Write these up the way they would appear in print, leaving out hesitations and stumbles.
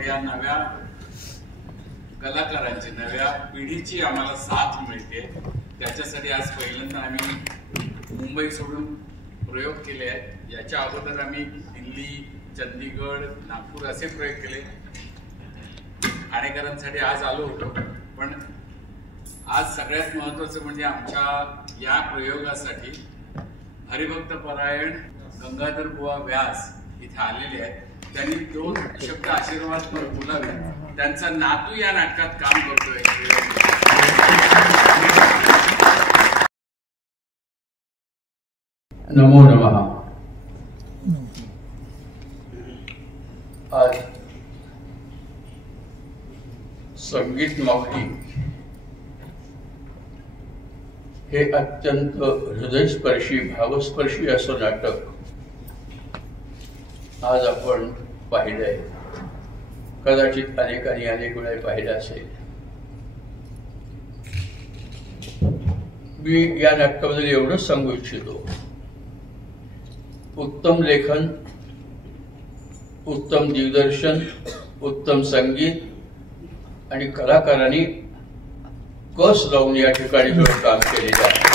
त्याचबरोबर या नव्या कलाकारांची नव्या पिढीची आम्हाला साथ मिळते, त्याच्यासाठी आज पहिल्यांदा आम्ही मुंबई सोडून प्रयोग केले आहेत। याच्या अगोदर आम्ही दिल्ली, चंदीगड, नागपूर असे प्रयोग केले। ठाणेकरांसाठी आज आलो होतो, पण आज सगळ्यात महत्त्वाचं म्हणजे आमच्या या प्रयोगासाठी हरिभक्त परायण गंगाधर बुवा व्यास इथे आलेले आहेत। त्यांनी 2 शब्द आशीर्वाद बोलावे। त्यांचा नातू या नाटकात काम करतोय। नमो नमः। आज संगीत माऊली हे अत्यंत हृदयस्पर्शी भावस्पर्शी असं नाटक आज आपण पाहिलंय। कदाचित अनेकांनी अनेक वेळा पाहिलं असेल। मी या नाटकाबद्दल एवढंच सांगू इच्छितो, उत्तम लेखन, उत्तम दिग्दर्शन, उत्तम संगीत आणि कलाकारांनी कस लावून या ठिकाणी काम केलेलं आहे।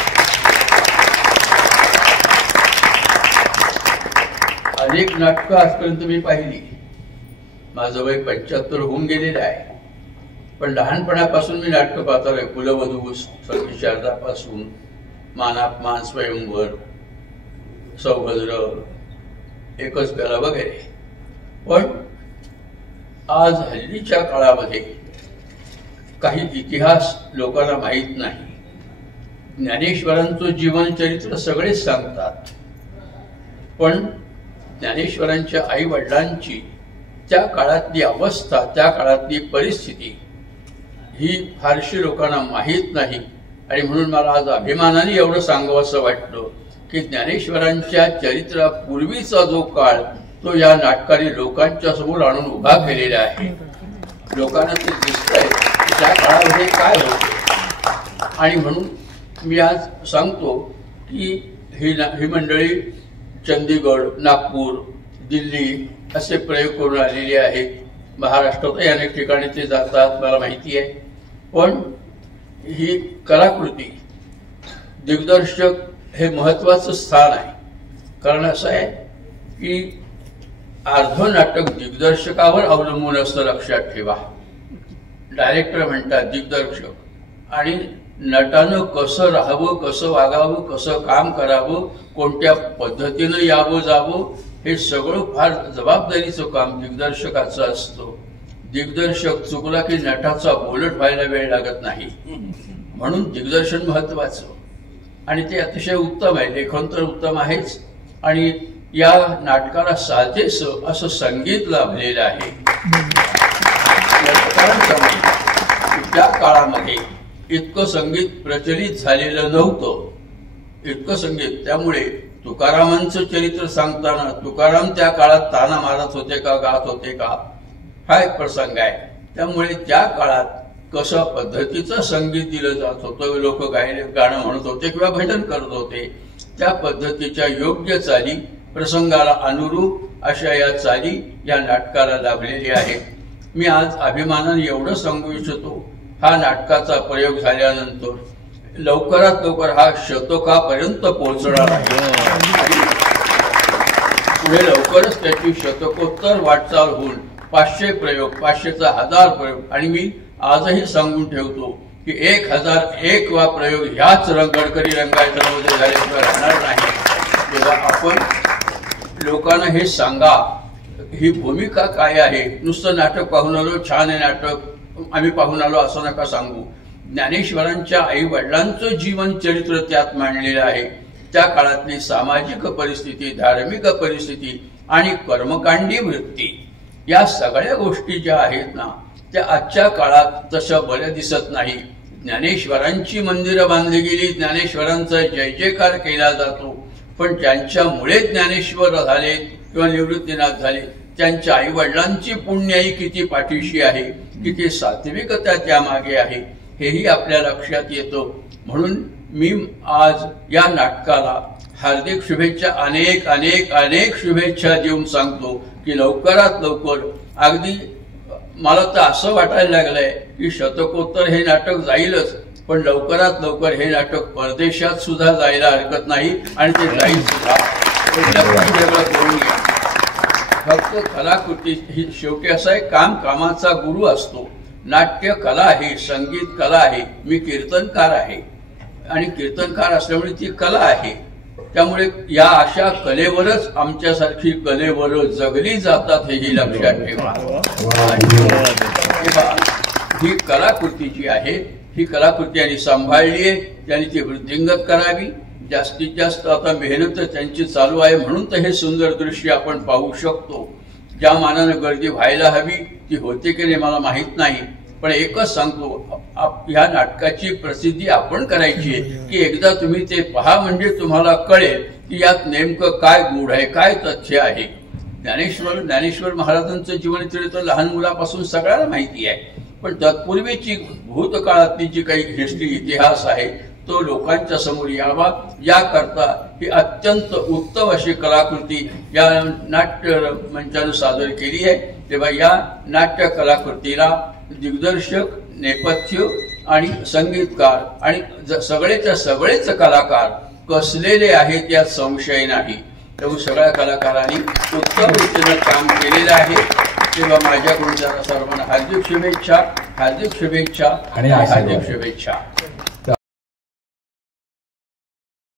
अनेक नाटकं आजपर्यंत मी पाहिली। माझं वय 75 होऊन गेलेलं आहे, पण लहानपणापासून मी नाटकं पाहत आलोय। कुलवधू, संगीत शारदापासून मानापमान, स्वयंवर, सौभद्र, एकच प्याला वगैरे। पण आज हल्लीच्या काळामध्ये काही इतिहास लोकांना माहीत नाही। ज्ञानेश्वरांचं जीवन चरित्र सगळेच सांगतात, पण ज्ञानेश्वरांच्या आई वडिलांची त्या काळातली अवस्था, त्या काळातली परिस्थिती ही फारशी लोकांना माहीत नाही। आणि म्हणून मला आज अभिमानाने एवढं सांगावंसं वाटलं की ज्ञानेश्वरांच्या चरित्रापूर्वीचा जो काळ तो या नाटकाने लोकांच्या समोर आणून उभा केलेला आहे। लोकांना ते दिसतंय त्या काळामध्ये काय होते। आणि म्हणून मी आज सांगतो की ही मंडळी चंदीगड, नागपूर, दिल्ली असे प्रयोग करून आलेले आहेत। महाराष्ट्रातही अनेक ठिकाणी ते जातात, मला माहिती आहे। पण ही कलाकृती, दिग्दर्शक हे महत्वाचं स्थान आहे। कारण असं आहे की अर्ध नाटक दिग्दर्शकावर अवलंबून असतं, लक्षात ठेवा। डायरेक्टर म्हणतात दिग्दर्शक, आणि नटानं कसं राहावं, कसं वागावं, कसं काम करावं, कोणत्या पद्धतीनं यावं जावं, हे सगळं फार जबाबदारीचं काम दिग्दर्शकाचं असतं। दिग्दर्शक चुकला की नटाचा बोलट व्हायला वेळ लागत नाही। म्हणून दिग्दर्शन महत्वाचं, आणि ते अतिशय उत्तम आहे। लेखन तर उत्तम आहेच, आणि या नाटकाला साजेसं असं संगीत लाभलेलं आहे। त्या काळामध्ये इतकं संगीत प्रचलित झालेलं नव्हतं, इतकं संगीत। त्यामुळे तुकारामांचं चरित्र सांगताना तुकाराम त्या काळात ताना मारत होते का, गात होते का, हा एक प्रसंग आहे। त्यामुळे त्या काळात कशा पद्धतीचं संगीत दिलं जात होतं, लोक गाणं म्हणत होते किंवा भजन करत होते, त्या पद्धतीच्या योग्य चाली, प्रसंगाला अनुरूप अशा या चाली या नाटकाला लाभलेल्या आहेत। मी आज अभिमानाने एवढं सांगू इच्छितो, हा नाटकाचा प्रयोग झाल्यानंतर लवकरात लवकर हा शतकापर्यंत पोहोचणार आहे, आणि पुढे लवकरच त्याची शतकोत्तर वाटचाल होऊन 500 प्रयोग, 500चा 1000 प्रयोग, आणि मी आजही सांगून ठेवतो की 1001 वा प्रयोग ह्याच गडकरी रंगायत्रामध्ये झाल्याशिवाय राहणार नाही। तेव्हा आपण लोकांना हे सांगा, ही भूमिका काय आहे। नुसतं नाटक पाहून आलो, छान आहे नाटक, आम्ही पाहून आलो असं नका सांगू। ज्ञानेश्वरांच्या आई वडिलांचं जीवन चरित्र त्यात मांडलेलं आहे। त्या काळातली सामाजिक परिस्थिती, धार्मिक परिस्थिती आणि कर्मकांडी वृत्ती, या सगळ्या गोष्टी ज्या आहेत ना, त्या आजच्या काळात तशा बऱ्या दिसत नाही। ज्ञानेश्वरांची मंदिरं बांधली गेली, ज्ञानेश्वरांचा जय जयकार केला जातो, पण ज्यांच्यामुळे ज्ञानेश्वर झाले किंवा निवृत्तीनाथ झाले, त्यांच्या आई वडिलांची पुण्याई किती पाठीशी आहे, किती सात्विकता त्यामागे आहे, हेही आपल्या लक्षात येतं। म्हणून मी आज या नाटकाला हार्दिक शुभेच्छा, अनेक शुभेच्छा देऊन सांगतो की लवकरात लवकर, अगदी मला तर असं वाटायला लागलंय की शतकोत्तर हे नाटक जाईलच, पण लवकरात लवकर हे नाटक परदेशात सुद्धा जायला हरकत नाही आणि ते जाईल सुद्धा. करून घ्या. फक्त कलाकृती ही शेवटी असं आहे, काम कामाचा गुरु असतो. नाट्य कला आहे, संगीत कला आहे. मी कीर्तनकार आहे आणि कीर्तनकार असल्यामुळे ती कला आहे. त्यामुळे या अशा कलेवरच आमच्यासारखी कलेवर जगली जातात हेही लक्षात ठेवा. ही कलाकृती जी आहे, ही कलाकृती यांनी सांभाळली आहे, त्यांनी ती वृद्धिंगत करावी. जास्तीत जास्त आता मेहनत त्यांची चालू आहे, म्हणून तर हे सुंदर दृश्य आपण पाहू शकतो. ज्या मानानं गर्दी व्हायला हवी ती होते की नाही मला माहित नाही, पण एकच सांगतो, ह्या नाटकाची प्रसिद्धी आपण करायची आहे की एकदा तुम्ही ते पहा, म्हणजे तुम्हाला कळेल की यात नेमकं काय गूढ आहे, काय तथ्य आहे. ज्ञानेश्वर महाराजांचं जीवनचरित्र लहान मुलापासून सगळ्यांना माहिती आहे, पण तत्पूर्वीची भूतकाळातली जी काही हिस्ट्री इतिहास आहे तो लोकांच्या समोर यावा, याकरता ही अत्यंत उत्तम अशी कलाकृती या नाट्य मंचानं सादर केली आहे. तेव्हा या नाट्य कलाकृतीला दिग्दर्शक, नेपथ्य आणि संगीतकार आणि सगळेच्या सगळेच कलाकार कसलेले आहेत यात संशय नाही. तेव्हा सगळ्या कलाकारांनी उत्तम रीतीनं काम केलेलं आहे. तेव्हा माझ्याकडून त्यांना सर्वांना हार्दिक शुभेच्छा, हार्दिक शुभेच्छा आणि हार्दिक शुभेच्छा.